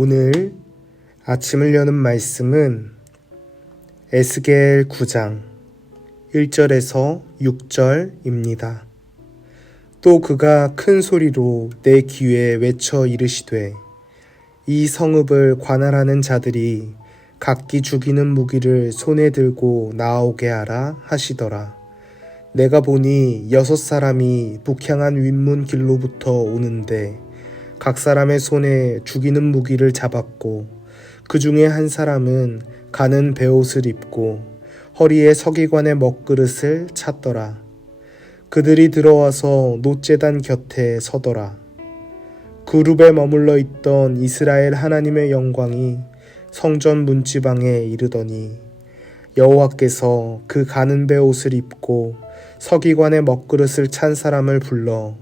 오늘 아침을 여는 말씀은 에스겔 9장 1절에서 6절입니다. 또 그가 큰 소리로 내 귀에 외쳐 이르시되 이 성읍을 관할하는 자들이 각기 죽이는 무기를 손에 들고 나오게 하라 하시더라. 내가 보니 6사람이 북향한 윗문 길로부터 오는데 각 사람의 손에 죽이는 무기를 잡았고 그 중에 한 사람은 가는 베옷을 입고 허리에 서기관의 먹그릇을 찼더라. 그들이 들어와서 놋제단 곁에 서더라. 그룹에 머물러 있던 이스라엘 하나님의 영광이 성전 문지방에 이르더니 여호와께서 그 가는 베옷을 입고 서기관의 먹그릇을 찬 사람을 불러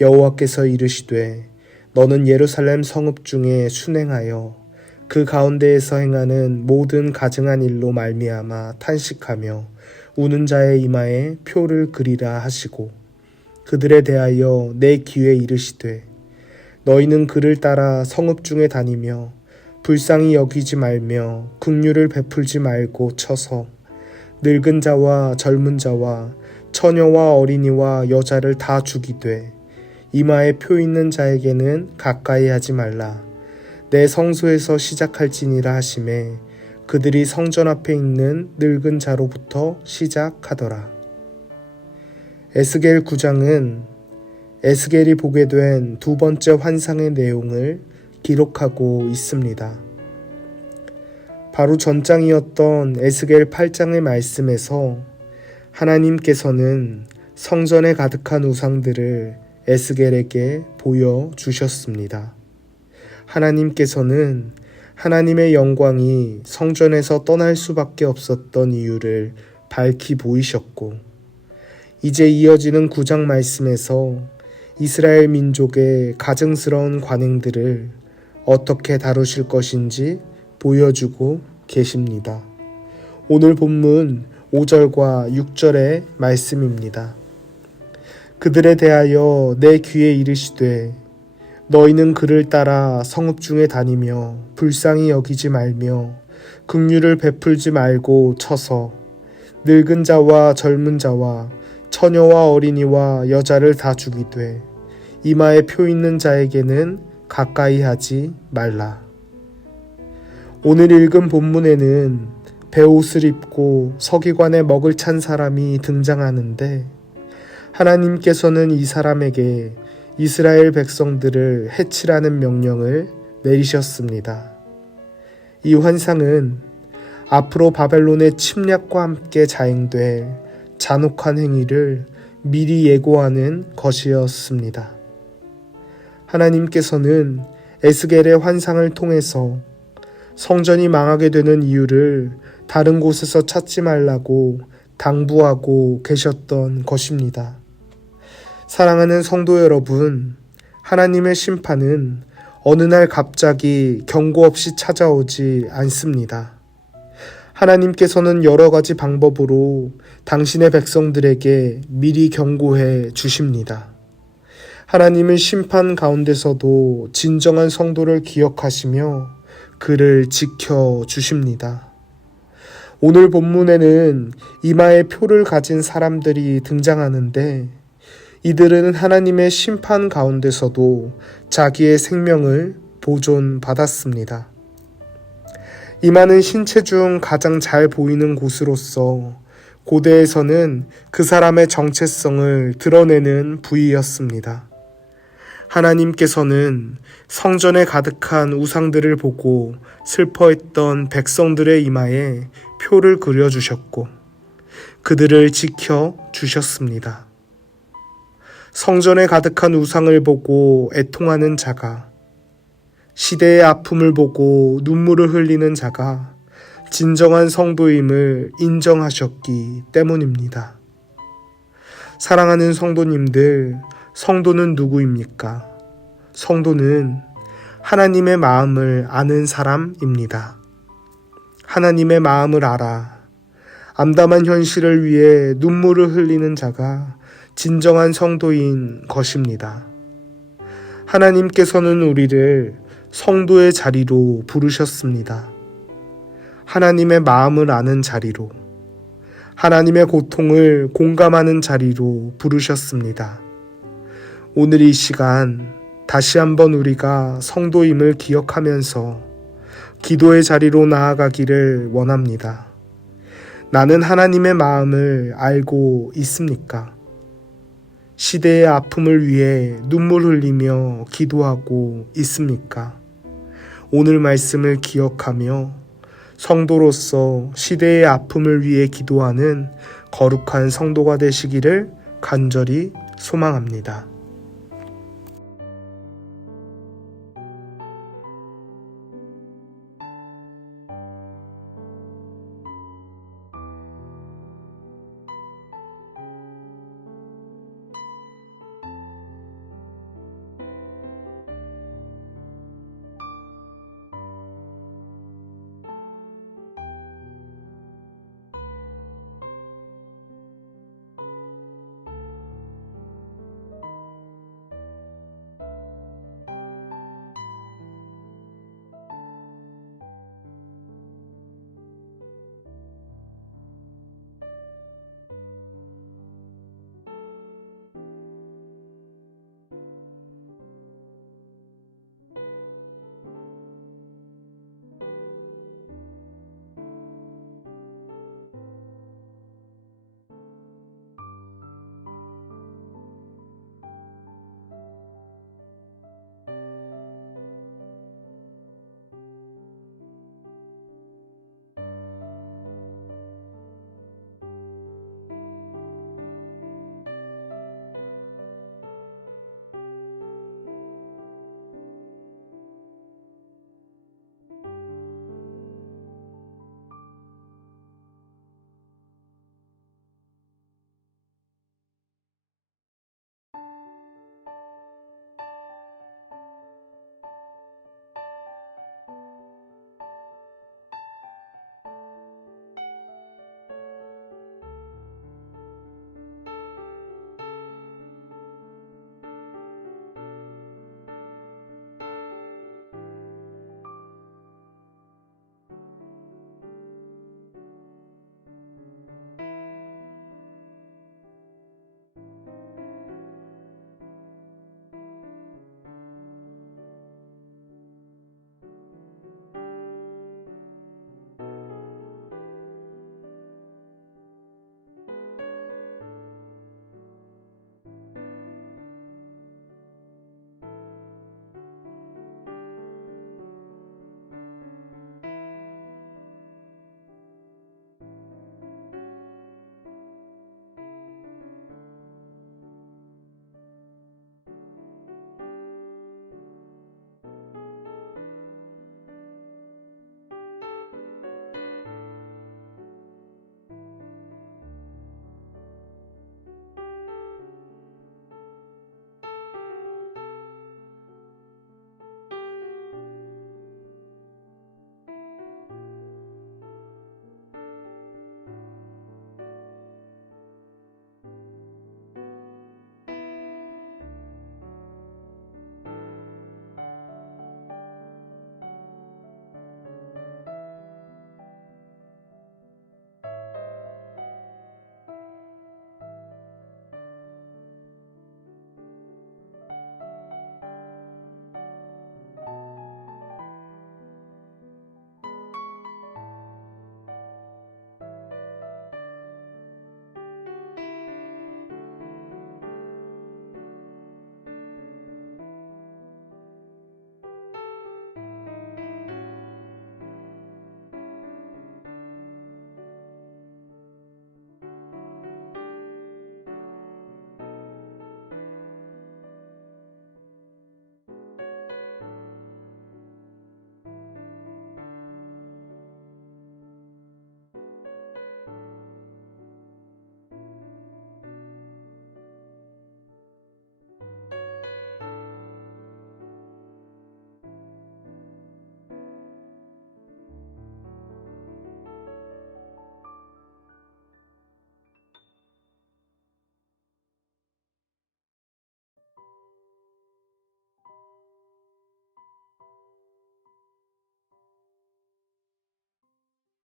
여호와께서 이르시되 너는 예루살렘 성읍 중에 순행하여 그 가운데에서 행하는 모든 가증한 일로 말미암아 탄식하며 우는 자의 이마에 표를 그리라 하시고 그들에 대하여 내 귀에 이르시되 너희는 그를 따라 성읍 중에 다니며 불쌍히 여기지 말며 긍휼을 베풀지 말고 쳐서 늙은 자와 젊은 자와 처녀와 어린이와 여자를 다 죽이되 이마에 표 있는 자에게는 가까이 하지 말라. 내 성소에서 시작할지니라 하시매 그들이 성전 앞에 있는 늙은 자로부터 시작하더라. 에스겔 9장은 에스겔이 보게 된 두 번째 환상의 내용을 기록하고 있습니다. 바로 전장이었던 에스겔 8장의 말씀에서 하나님께서는 성전에 가득한 우상들을 에스겔에게 보여주셨습니다. 하나님께서는 하나님의 영광이 성전에서 떠날 수밖에 없었던 이유를 밝히 보이셨고 이제 이어지는 9장 말씀에서 이스라엘 민족의 가증스러운 관행들을 어떻게 다루실 것인지 보여주고 계십니다. 오늘 본문 5절과 6절의 말씀입니다. 그들에 대하여 내 귀에 이르시되 너희는 그를 따라 성읍 중에 다니며 불쌍히 여기지 말며 긍휼을 베풀지 말고 쳐서 늙은 자와 젊은 자와 처녀와 어린이와 여자를 다 죽이되 이마에 표 있는 자에게는 가까이 하지 말라. 오늘 읽은 본문에는 베옷을 입고 서기관의 먹을 찬 사람이 등장하는데 하나님께서는 이 사람에게 이스라엘 백성들을 해치라는 명령을 내리셨습니다. 이 환상은 앞으로 바벨론의 침략과 함께 자행될 잔혹한 행위를 미리 예고하는 것이었습니다. 하나님께서는 에스겔의 환상을 통해서 성전이 망하게 되는 이유를 다른 곳에서 찾지 말라고 당부하고 계셨던 것입니다. 사랑하는 성도 여러분, 하나님의 심판은 어느 날 갑자기 경고 없이 찾아오지 않습니다. 하나님께서는 여러 가지 방법으로 당신의 백성들에게 미리 경고해 주십니다. 하나님은 심판 가운데서도 진정한 성도를 기억하시며 그를 지켜 주십니다. 오늘 본문에는 이마에 표를 가진 사람들이 등장하는데 이들은 하나님의 심판 가운데서도 자기의 생명을 보존받았습니다. 이마는 신체 중 가장 잘 보이는 곳으로서 고대에서는 그 사람의 정체성을 드러내는 부위였습니다. 하나님께서는 성전에 가득한 우상들을 보고 슬퍼했던 백성들의 이마에 표를 그려주셨고 그들을 지켜주셨습니다. 성전에 가득한 우상을 보고 애통하는 자가, 시대의 아픔을 보고 눈물을 흘리는 자가 진정한 성도임을 인정하셨기 때문입니다. 사랑하는 성도님들, 성도는 누구입니까? 성도는 하나님의 마음을 아는 사람입니다. 하나님의 마음을 알아 암담한 현실을 위해 눈물을 흘리는 자가 진정한 성도인 것입니다. 하나님께서는 우리를 성도의 자리로 부르셨습니다. 하나님의 마음을 아는 자리로, 하나님의 고통을 공감하는 자리로 부르셨습니다. 오늘 이 시간 다시 한번 우리가 성도임을 기억하면서 기도의 자리로 나아가기를 원합니다. 나는 하나님의 마음을 알고 있습니까? 시대의 아픔을 위해 눈물 흘리며 기도하고 있습니까? 오늘 말씀을 기억하며 성도로서 시대의 아픔을 위해 기도하는 거룩한 성도가 되시기를 간절히 소망합니다.